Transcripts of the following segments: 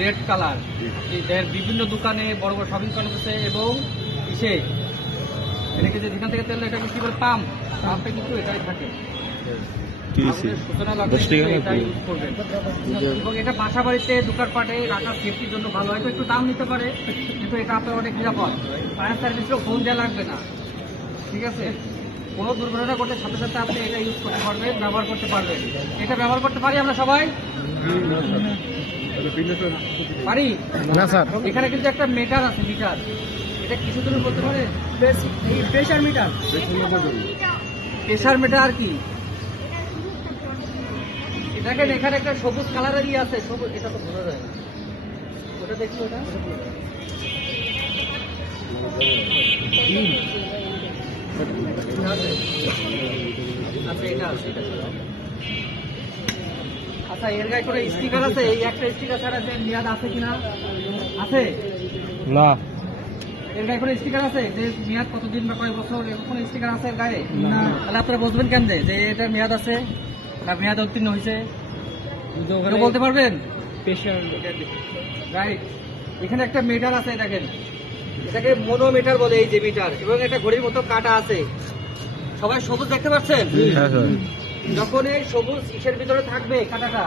Red colour, বিভিন্ন দোকানে বড় বড় শপিং কমপ্লেক্সে এবং ইসে এটাকে যে যেখান থেকে তেল এটাকে কি বলে পাম্পে কিন্তু এটাই থাকে। এবং এটা বাসা বাড়িতে দোকানপাটে রাখার সেফটির জন্য ভালো, হয়তো একটু দাম নিতে পারে কিন্তু এটা আপনার অনেক নিরাপদ। ফায়ার সার্ভিসেও ফোন দেওয়া লাগবে না, ঠিক আছে? কোনো দুর্ঘটনা ঘটলে সাথে সাথে আপনি এটা ইউজ করতে পারবেন, ব্যবহার করতে পারবেন। এটা ব্যবহার করতে পারি আমরা সবাই? পারি না স্যার। এখানে কিন্তু একটা মিটার আছে, মিটার। এটা কিছু জন্য বলতে পারে প্রেশার মিটার। প্রেশার মিটার কি? দেখেন এখানে একটা সবুজ কালারেরই আছে, সবুজ, এটা তো বোঝা যায় না। ওটা দেখি, ওটা আচ্ছা, এটা আছে। আচ্ছা, এর গায়ে করে স্টিকার আছে, এই একটা স্টিকার ছাড়া মেয়াদ আছে কিনা? আছে না? এর গায়ে করে স্টিকার আছে যে মেয়াদ কতদিন বা কয় বছর, এরকম স্টিকার আছে এর গায়ে? তাহলে আপনারা বুঝবেন কেন যে এটা মেয়াদ আছে না মেয়াদ উত্তীর্ণ হয়েছে? বলতে পারবেন? রাইট। এখানে একটা মিটার আছে, দেখেন, এটাকে মনোমিটার বলে, এই যে মিটার, এবং একটা ঘড়ির মতো কাটা আছে। সবাই সবুজ দেখতে পাচ্ছেন? যখন এই সবুজ ইসের ভিতরে থাকবে কাটাটা,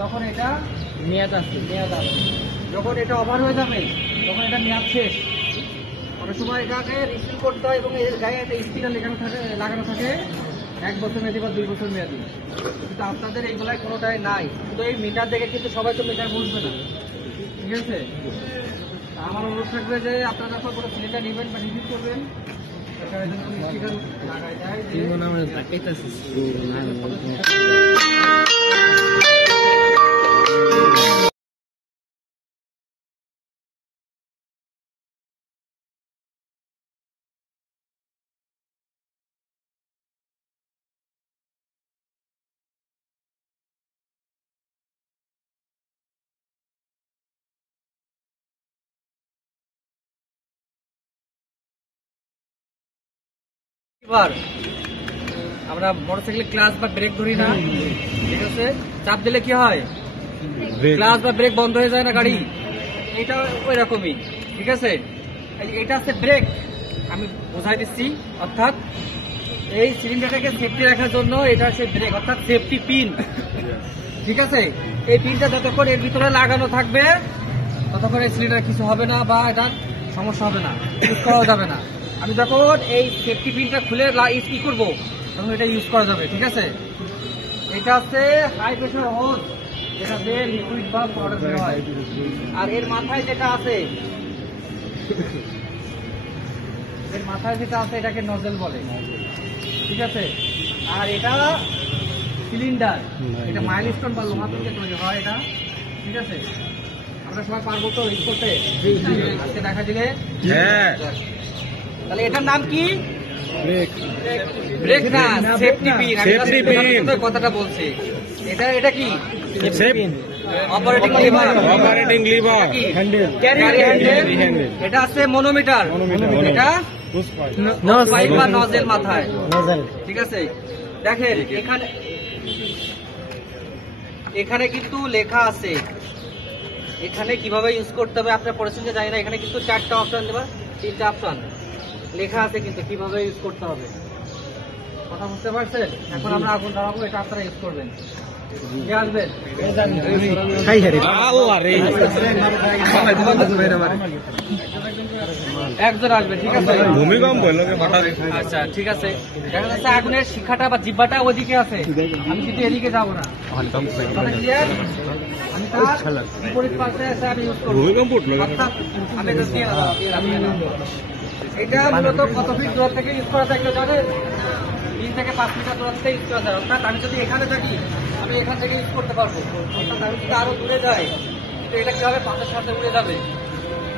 তখন এটা মেয়াদ আছে, মেয়াদ আছে। যখন এটা ওভার হয়ে যাবে তখন এটা মেয়াদ শেষ। অনেক সময় এটাকে রিফিল করতে হয় এবং এর গায়ে একটা স্টিকার লাগানো থাকে 1 বছর মেয়াদি বা 2 বছর মেয়াদি। কিন্তু আপনাদের এইগুলাই কোনোটাই নাই। কিন্তু এই মিটার দেখে কিন্তু সবাই তো মিটার বুঝবে না, ঠিক আছে? আমার অনুরোধ থাকবে যে আপনারা যখন কোনো সিলিন্ডার নেবেন বা রিফিল করবেন, স্টিকার লাগাই যায়। এবার আমরা মোটরসাইকেলে ক্লাচ বা ব্রেক ধরি না, ঠিক আছে? চাপ দিলে কি হয়? ক্লাচ বা ব্রেক বন্ধ হয়ে যায় না গাড়ি? এটা ওই রকমই, ঠিক আছে? এটা আছে ব্রেক, আমি বোঝাই দিচ্ছি। অর্থাৎ এই সিলিন্ডারটাকে সেফটি রাখার জন্য এটা হচ্ছে ব্রেক, অর্থাৎ সেফটি পিন, ঠিক আছে? এই পিনটা যতক্ষণ এর ভিতরে লাগানো থাকবে ততক্ষণ এই সিলিন্ডার কিছু হবে না বা এটা সমস্যা হবে না, ইউজ করা যাবে না। আমি যখন এই সেফটি পিনটা খুলে কি করবো তখন এটা ইউজ করা যাবে, ঠিক আছে? এটা হচ্ছে হাই প্রেশার হোজ, যেটাতে লিকুইড বা পাউডার বের হয়। আর এর মাথায় যেটা আছে, এটাকে নজেল বলে, ঠিক আছে? আর এটা সিলিন্ডার, এটা মাইলস্টোন বা লোহা থেকে তৈরি হয় এটা, ঠিক আছে? আমরা সবাই পারবো তো ইউজ করতে? আজকে দেখা দিলে তাহলে এটার নাম কি? ব্রেক না, সেফটি পিন। আমি কথাটা বলছি, এটা কি? Operating liver, carry handle. এটা আছে মনোমিটার, এটা পাইপ বা নজেল মাথায়, ঠিক আছে? দেখেন এখানে কিন্তু লেখা আছে, এখানে কিভাবে ইউজ করতে হবে আপনার পরিস্থিতি জানি না। এখানে কিন্তু 4টা অপশন দেবা, 3টা অপশন লেখা আছে কিন্তু কিভাবে ইউজ করতে হবে। কথা বুঝতে পারছেন? এখন আমরা আগুন ধরাবো, এটা আপনারা ইউজ করবেন। আসবেন একজন আসবে, ঠিক আছে? আচ্ছা, ঠিক আছে। দেখা যাচ্ছে আগুনের শিখাটা বা জিব্বাটা ওদিকে আছে, আমি কিন্তু এদিকে যাবো না। আমি তার বিপরীত পাশে এসে আমি ইউজ করবো। এটা মূলত কত ফিট দূর থেকে ইউজ করা যায় কেউ জানেন? 3 থেকে 5 মিটার দূর থেকে ইউজ করা যায়। অর্থাৎ আমি যদি এখানে থাকি আমি এখান থেকে ইউজ করতে পারবো। অর্থাৎ আমি যদি আরো দূরে যাই কিন্তু এটা কি হবে? পাশের সাথে উড়ে যাবে।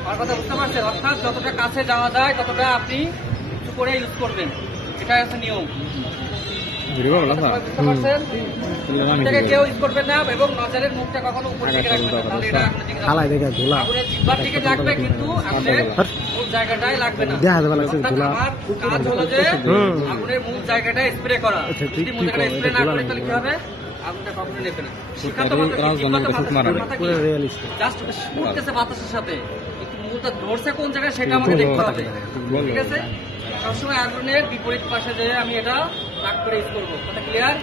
আমার কথা বুঝতে পারছেন? অর্থাৎ যতটা কাছে যাওয়া যায় ততটা আপনি উঁচু করে ইউজ করবেন, এটাই হচ্ছে নিয়ম। বুঝতে পারছেন? থেকে কেউ ইউজ করবেন না এবং নজরের মুখটা কখনো উপর দিকে রাখবেন না, তাহলে এটা আগুনের জিহ্বার দিকে লাগবে কিন্তু আগুনের মূল জায়গাটাই লাগবে না। আমার কাজ হলো যে আগুনের মূল জায়গাটায় স্প্রে করা। যদি মূল জায়গাটা স্প্রে না করি তাহলে কি হবে? আগুনটা কখনো নেবে না। শিখাতে জাস্ট উঠতেছে বাতাসের সাথে, মুহূর্তে ধরছে কোন জায়গায় সেটা আমাকে দেখতে হবে, ঠিক আছে? সবসময় আগুনের বিপরীত পাশে যেয়ে আমি এটা রাগ করে ইউজ করবো, কথা ক্লিয়ার?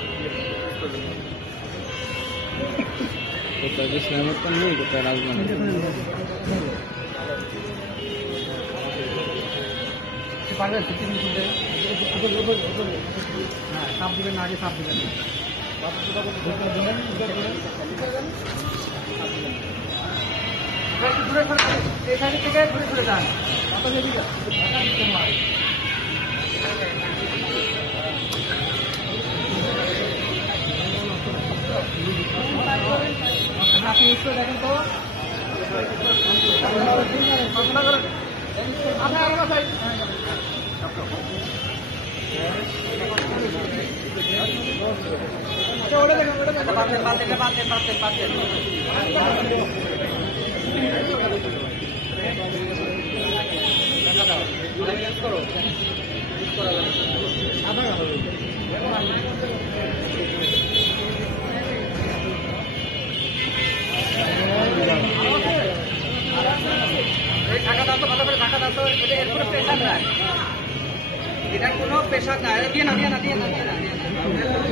সাপ দিবেন না, আগে সাপ দিবেন। ঘুরে এই সাইড থেকে ঘুরে ঘুরে যান। আপনি ইউজ করে দেখেন তো। এটার কোনো প্রেশার নাই, দিয়ে না দিয়ে না দিয়ে না দিয়ে না,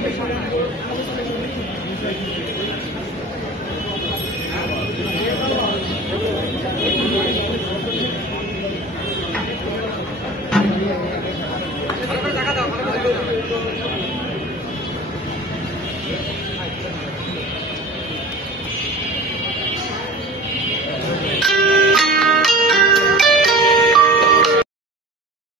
প্রেশার নাই।